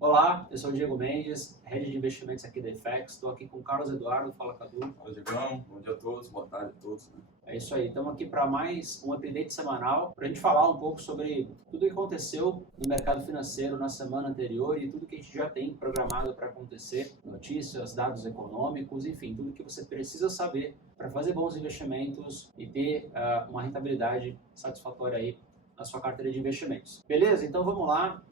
Olá, eu sou o Diego Mendes, Head de Investimentos aqui da FX. Estou aqui com o Carlos Eduardo. Fala, Cadu. Fala, Diegão. Bom dia a todos, boa tarde a todos, né? É isso aí, estamos aqui para mais um update semanal para a gente falar um pouco sobre tudo o que aconteceu no mercado financeiro na semana anterior e tudo que a gente já tem programado para acontecer, notícias, dados econômicos, enfim, tudo que você precisa saber para fazer bons investimentos e ter uma rentabilidade satisfatória aí na sua carteira de investimentos. Beleza? Então vamos lá.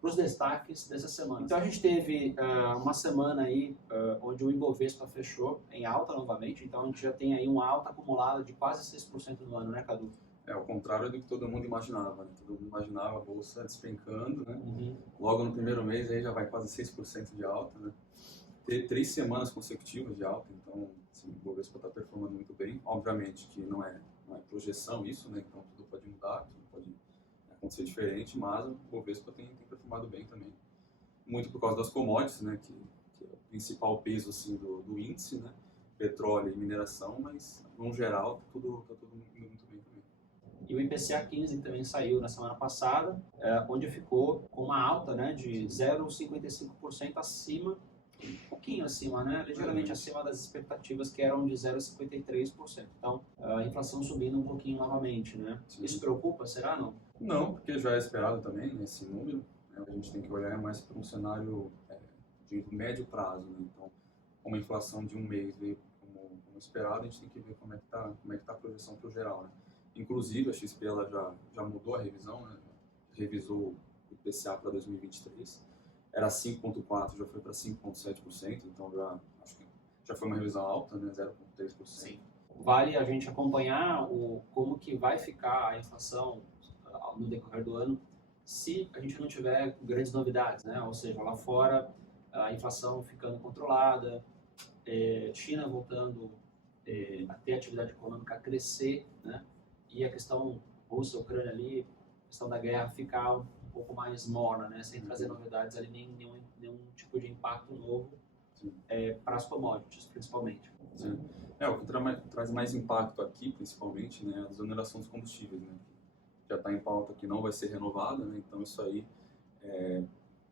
Para os destaques dessa semana. Então a gente teve uma semana aí onde o Ibovespa fechou em alta novamente, então a gente já tem aí uma alta acumulada de quase 6% no ano, né, Cadu? Ao contrário do que todo mundo imaginava, né? Todo mundo imaginava a bolsa despencando, né? Uhum. Logo no primeiro mês aí já vai quase 6% de alta, né? Ter 3 semanas consecutivas de alta, então assim, o Ibovespa está performando muito bem. Obviamente que não é projeção isso, né? Então tudo pode mudar, tudo pode acontecer diferente, mas o Ibovespa tem performado bem também. Muito por causa das commodities, né? Que é o principal peso assim, do índice, né? Petróleo e mineração, mas no geral tá tudo indo muito bem também. E o IPCA 15 também saiu na semana passada, onde ficou com uma alta, né, de 0,55% acima, um pouquinho acima, né, ligeiramente acima das expectativas que eram de 0,53%. Então, a inflação subindo um pouquinho novamente, né? Sim. Isso preocupa, será não? Não, porque já é esperado também, né, esse número. A gente tem que olhar mais para um cenário de médio prazo, né? Então, como a inflação de um mês veio como esperado, a gente tem que ver como é que tá a projeção para o geral, né? Inclusive, a XP ela já mudou a revisão, né? Revisou o IPCA para 2023. Era 5,4%, já foi para 5,7%, então acho que já foi uma revisão alta, né? 0,3%. Sim. Vale a gente acompanhar como que vai ficar a inflação no decorrer do ano se a gente não tiver grandes novidades, né? Ou seja, lá fora a inflação ficando controlada, China voltando a ter atividade econômica, a crescer, né? E a questão Rússia-Ucrânia ali, a questão da guerra ficar um pouco mais morna, né? Sem trazer novidades ali, nenhum tipo de impacto novo para as commodities, principalmente. Sim. O que traz mais impacto aqui, principalmente, né, é a desoneração dos combustíveis, né? Já está em pauta que não vai ser renovada, né? Então isso aí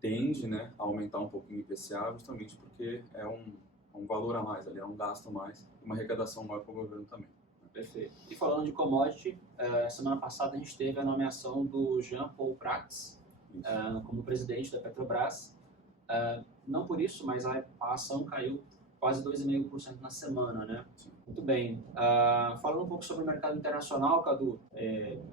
tende, né, a aumentar um pouquinho o IPCA, justamente porque é um valor a mais, ali, é um gasto a mais, uma arrecadação maior para o governo também. Perfeito. E falando de commodity, semana passada a gente teve a nomeação do Jean Paul Prats como presidente da Petrobras. Não por isso, mas a ação caiu quase 2,5% na semana, né? Sim. Muito bem. Falando um pouco sobre o mercado internacional, Cadu,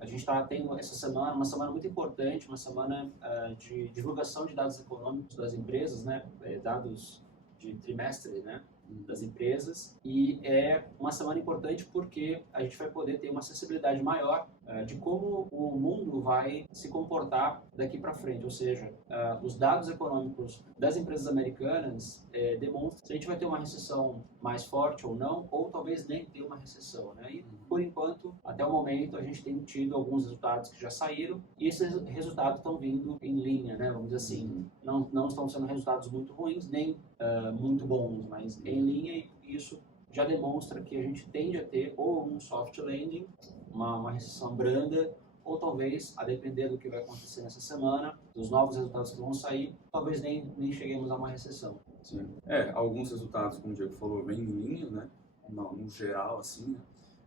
a gente está tendo essa semana uma semana muito importante, uma semana de divulgação de dados econômicos das empresas, né? Dados de trimestre, né? Das empresas, e é uma semana importante porque a gente vai poder ter uma sensibilidade maior de como o mundo vai se comportar daqui para frente, ou seja, os dados econômicos das empresas americanas demonstram se a gente vai ter uma recessão mais forte ou não, ou talvez nem ter uma recessão, né? E por enquanto, até o momento, a gente tem tido alguns resultados que já saíram e esses resultados estão vindo em linha, né? Vamos dizer assim, não estão sendo resultados muito ruins nem muito bons, mas em linha, e isso já demonstra que a gente tende a ter ou um soft landing, uma recessão branda, ou talvez, a depender do que vai acontecer nessa semana, dos novos resultados que vão sair, talvez nem cheguemos a uma recessão. Sim. Alguns resultados, como o Diego falou, vêm em linha, né? No geral, assim, né?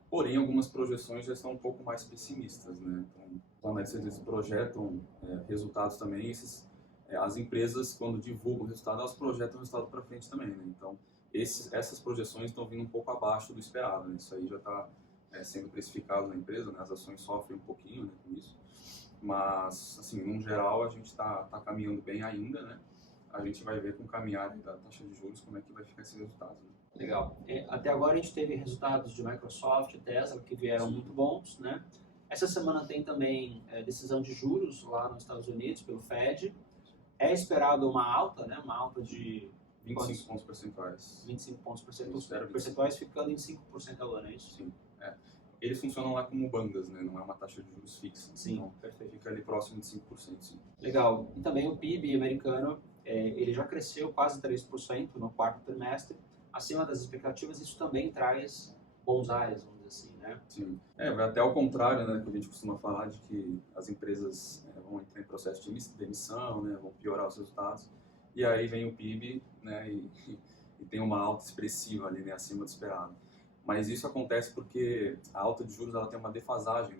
Porém, algumas projeções já estão um pouco mais pessimistas, né? Então, os analistas projetam resultados também, as empresas, quando divulgam o resultado, elas projetam o resultado para frente também, né? Então, essas projeções estão vindo um pouco abaixo do esperado, né? Isso aí já está sendo precificado na empresa, né? As ações sofrem um pouquinho, né, com isso, mas, assim, no geral, a gente está caminhando bem ainda, né? A gente vai ver com o caminhar da taxa de juros como é que vai ficar esse resultado, né? Legal. Até agora a gente teve resultados de Microsoft e Tesla que vieram muito bons, né? Essa semana tem também decisão de juros lá nos Estados Unidos pelo Fed. É esperado uma alta, né? Uma alta de 25 pontos percentuais. 25 pontos percentuais ficando em 5% ao ano, é isso? Sim. Eles funcionam lá como bandas, né? Não é uma taxa de juros fixa. Sim, então, perfeito. Fica ali próximo de 5%, sim. Legal. E também o PIB americano, ele já cresceu quase 3% no quarto trimestre, acima das expectativas. Isso também traz bons ares, vamos dizer assim, né? Sim. Vai até ao contrário, né? Que a gente costuma falar de que as empresas vão entrar em processo de demissão, né, vão piorar os resultados. E aí vem o PIB, né, e tem uma alta expressiva ali, né, acima do esperado. Mas isso acontece porque a alta de juros ela tem uma defasagem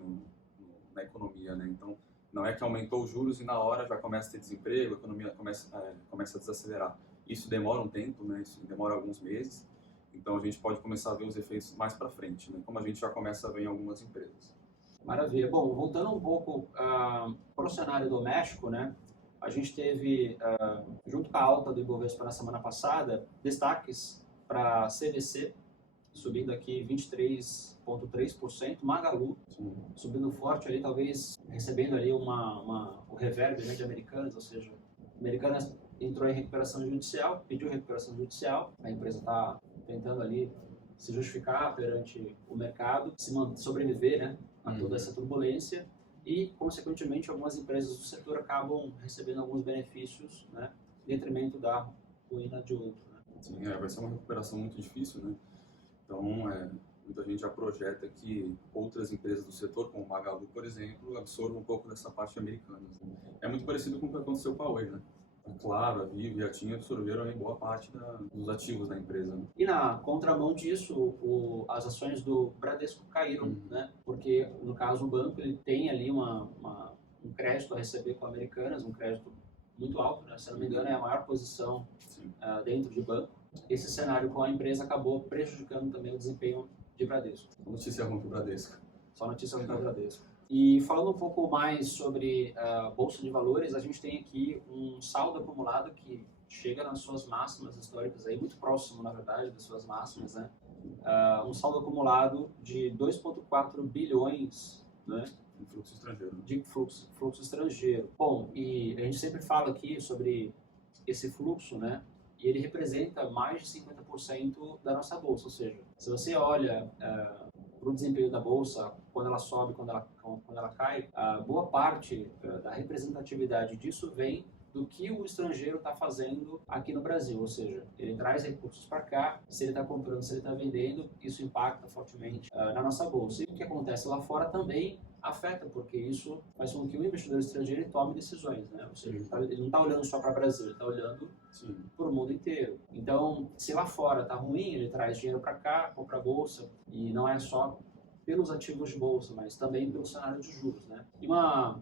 na economia, né? Então, não é que aumentou os juros e na hora já começa a ter desemprego, a economia começa a desacelerar. Isso demora um tempo, né? Isso demora alguns meses. Então, a gente pode começar a ver os efeitos mais para frente, né? Como a gente já começa a ver em algumas empresas. Maravilha. Bom, voltando um pouco para o cenário doméstico, né? A gente teve, junto com a alta do Ibovespa na semana passada, destaques para CVC, subindo aqui 23,3%, Magalu subindo forte ali, talvez recebendo ali o reverb, né, de Americanas, ou seja, Americanas entrou em recuperação judicial, pediu recuperação judicial, a empresa está tentando ali se justificar perante o mercado, sobreviver, né, a toda essa turbulência e, consequentemente, algumas empresas do setor acabam recebendo alguns benefícios, né, em detrimento da ruína de outro. Né? Sim, vai ser uma recuperação muito difícil, né? Então, muita gente já projeta que outras empresas do setor, como o Magalu, por exemplo, absorvam um pouco dessa parte americana. É muito parecido com o que aconteceu com a Oi, né? A Claro, a Vivo e a TIM absorveram aí boa parte dos ativos da empresa. Né? E na contramão disso, as ações do Bradesco caíram, né? Porque, no caso, o banco ele tem ali um crédito a receber com Americanas, um crédito muito alto, né? Se não me engano, é a maior posição dentro de banco. Esse cenário com a empresa acabou prejudicando também o desempenho de Bradesco. Notícia ruim para o Bradesco. Só notícia ruim para o Bradesco. E falando um pouco mais sobre a Bolsa de Valores, a gente tem aqui um saldo acumulado que chega nas suas máximas históricas, aí, muito próximo, na verdade, das suas máximas, né? Um saldo acumulado de 2,4 bilhões, né? De fluxo estrangeiro. De fluxo estrangeiro. Bom, e a gente sempre fala aqui sobre esse fluxo, né? E ele representa mais de 50% da nossa bolsa, ou seja, se você olha para o desempenho da bolsa, quando ela sobe, quando ela cai, boa parte da representatividade disso vem do que o estrangeiro está fazendo aqui no Brasil, ou seja, ele traz recursos para cá, se ele está comprando, se ele está vendendo, isso impacta fortemente na nossa bolsa. E o que acontece lá fora também afeta, porque isso faz com que o investidor estrangeiro tome decisões, né? Ou seja, ele não está olhando só para o Brasil, ele está olhando para o mundo inteiro. Então, se lá fora está ruim, ele traz dinheiro para cá, compra a bolsa, e não é só pelos ativos de bolsa, mas também pelo cenário de juros, né? E uma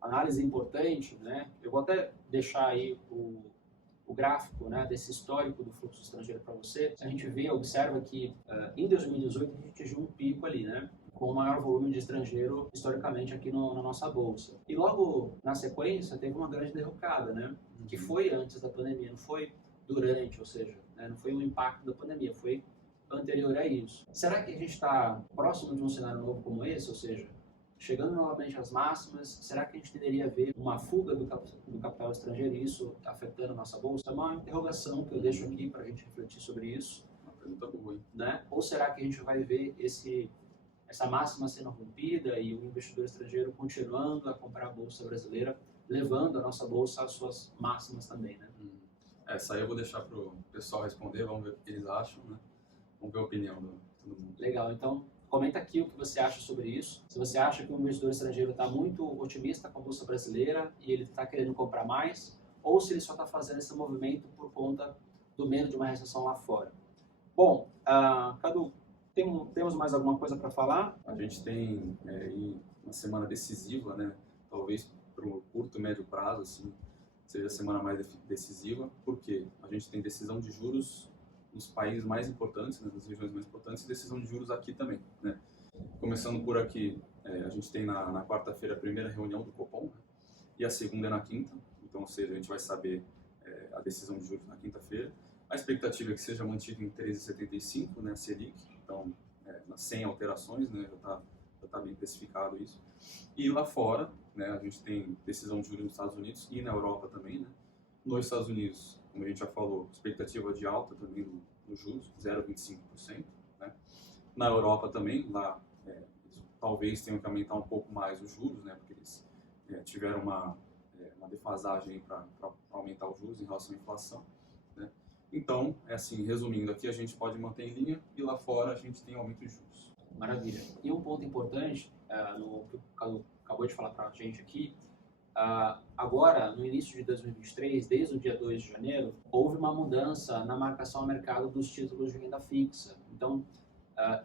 análise importante, né? Eu vou até deixar aí o gráfico, né, desse histórico do fluxo estrangeiro para você. A gente observa que em 2018 a gente atingiu um pico ali, né? Com o maior volume de estrangeiro historicamente aqui na nossa bolsa. E logo na sequência teve uma grande derrocada, né? Que foi antes da pandemia, não foi durante, ou seja, né, não foi um impacto da pandemia, foi anterior a isso. Será que a gente está próximo de um cenário novo como esse, ou seja, chegando novamente às máximas, será que a gente deveria ver uma fuga do capital estrangeiro e isso afetando a nossa bolsa? É uma interrogação que eu deixo aqui para a gente refletir sobre isso. Uma pergunta boa, hein? Né? Ou será que a gente vai ver essa máxima sendo rompida e o investidor estrangeiro continuando a comprar a bolsa brasileira, levando a nossa bolsa às suas máximas também, né? Essa aí eu vou deixar para o pessoal responder, vamos ver o que eles acham, né? Vamos ver a opinião de todo mundo. Legal, então comenta aqui o que você acha sobre isso. Se você acha que o investidor estrangeiro está muito otimista com a bolsa brasileira e ele está querendo comprar mais, ou se ele só está fazendo esse movimento por conta do medo de uma recessão lá fora. Bom, Cadu, temos mais alguma coisa para falar? A gente tem aí uma semana decisiva, né? Talvez para o curto e médio prazo, assim, seja a semana mais decisiva, porque a gente tem decisão de juros nos países mais importantes, né, nas regiões mais importantes, e decisão de juros aqui também, né? Começando por aqui, a gente tem na quarta-feira a primeira reunião do Copom, né? E a segunda é na quinta, então, ou seja, a gente vai saber a decisão de juros na quinta-feira. A expectativa é que seja mantida em 13,75, né, Selic, então, sem alterações, né, já está bem especificado isso. E lá fora, né, a gente tem decisão de juros nos Estados Unidos e na Europa também, né? Nos Estados Unidos, como a gente já falou, expectativa de alta também nos juros, 0,25%. Né? Na Europa também, lá talvez tenham que aumentar um pouco mais os juros, né? Porque eles tiveram uma defasagem para aumentar os juros em relação à inflação. Né? Então, assim, resumindo aqui, a gente pode manter em linha e lá fora a gente tem aumento de juros. Maravilha. E um ponto importante, no que o acabou de falar para a gente aqui, agora, no início de 2023, desde o dia 2 de janeiro, houve uma mudança na marcação ao mercado dos títulos de renda fixa. Então,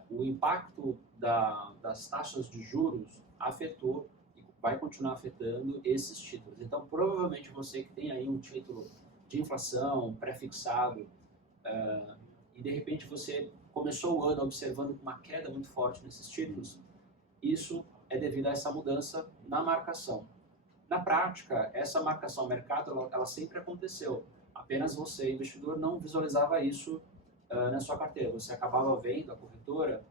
o impacto das taxas de juros afetou e vai continuar afetando esses títulos. Então, provavelmente você que tem aí um título de inflação pré-fixado e de repente você começou o ano observando uma queda muito forte nesses títulos, isso é devido a essa mudança na marcação. Na prática, essa marcação ao mercado ela sempre aconteceu, apenas você, investidor, não visualizava isso na sua carteira. Você acabava vendo, a corretora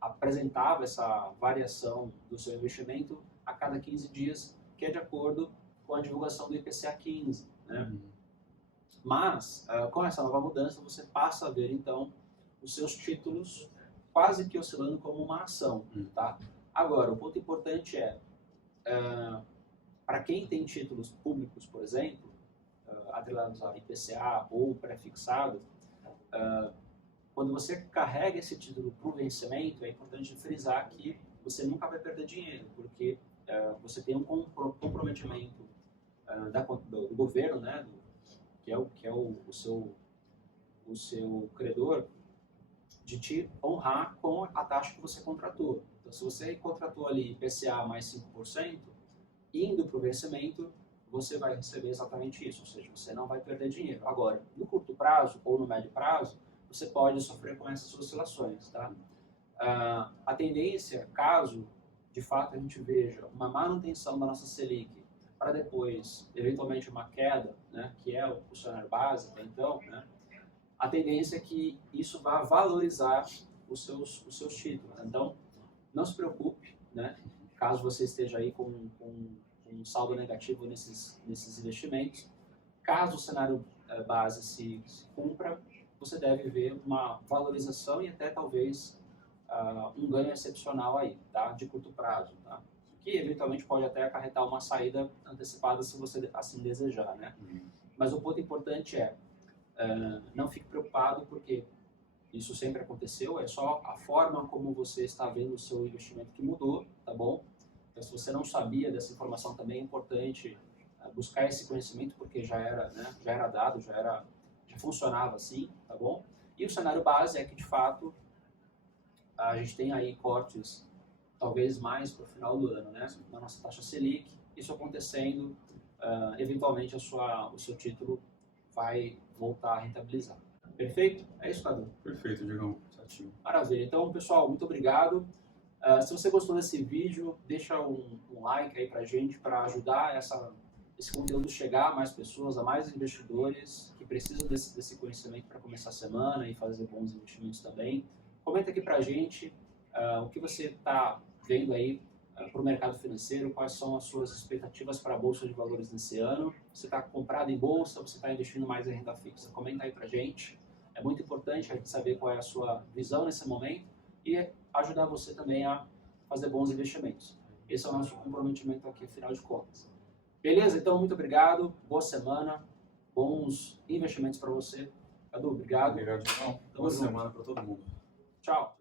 apresentava essa variação do seu investimento a cada 15 dias, que é de acordo com a divulgação do IPCA 15. Né? Mas, com essa nova mudança, você passa a ver, então, os seus títulos quase que oscilando como uma ação. Tá? Agora, o ponto importante para quem tem títulos públicos, por exemplo, atrelados a IPCA ou pré-fixado, quando você carrega esse título para o vencimento, é importante frisar que você nunca vai perder dinheiro, porque você tem um comprometimento do governo, né, que é o seu credor, de te honrar com a taxa que você contratou. Então, se você contratou ali IPCA mais 5%, indo para o vencimento, você vai receber exatamente isso, ou seja, você não vai perder dinheiro. Agora, no curto prazo ou no médio prazo, você pode sofrer com essas oscilações. Tá? A tendência, caso de fato a gente veja uma manutenção da nossa Selic para depois, eventualmente, uma queda, né, que é o cenário base até então, né, a tendência é que isso vá valorizar os seus títulos. Então, não se preocupe, né, caso você esteja aí com um saldo negativo nesses investimentos. Caso o cenário base se cumpra, você deve ver uma valorização e até talvez um ganho excepcional aí, tá? De curto prazo, tá? Que eventualmente pode até acarretar uma saída antecipada se você assim desejar, né? Mas o ponto importante não fique preocupado, porque isso sempre aconteceu, é só a forma como você está vendo o seu investimento que mudou, tá bom? Então, se você não sabia dessa informação, também é importante buscar esse conhecimento, porque já era dado, já funcionava assim, tá bom? E o cenário base é que, de fato, a gente tem aí cortes, talvez mais para o final do ano, né? Na nossa taxa Selic, isso acontecendo, eventualmente o seu título vai voltar a rentabilizar. Perfeito? É isso, Cadu? Perfeito, Diegão. Certinho. Maravilha. Então, pessoal, muito obrigado. Se você gostou desse vídeo, deixa um like aí pra gente, para ajudar esse conteúdo chegar a mais pessoas, a mais investidores que precisam desse conhecimento para começar a semana e fazer bons investimentos também. Comenta aqui pra gente o que você está vendo aí para o mercado financeiro, quais são as suas expectativas para a Bolsa de Valores nesse ano. Você está comprado em bolsa, você está investindo mais em renda fixa? Comenta aí pra gente. É muito importante a gente saber qual é a sua visão nesse momento e ajudar você também a fazer bons investimentos. Esse é o nosso comprometimento aqui, afinal de contas. Beleza? Então, muito obrigado, boa semana, bons investimentos para você. Cadu, obrigado. Obrigado, Diegão. Boa semana para todo mundo. Tchau.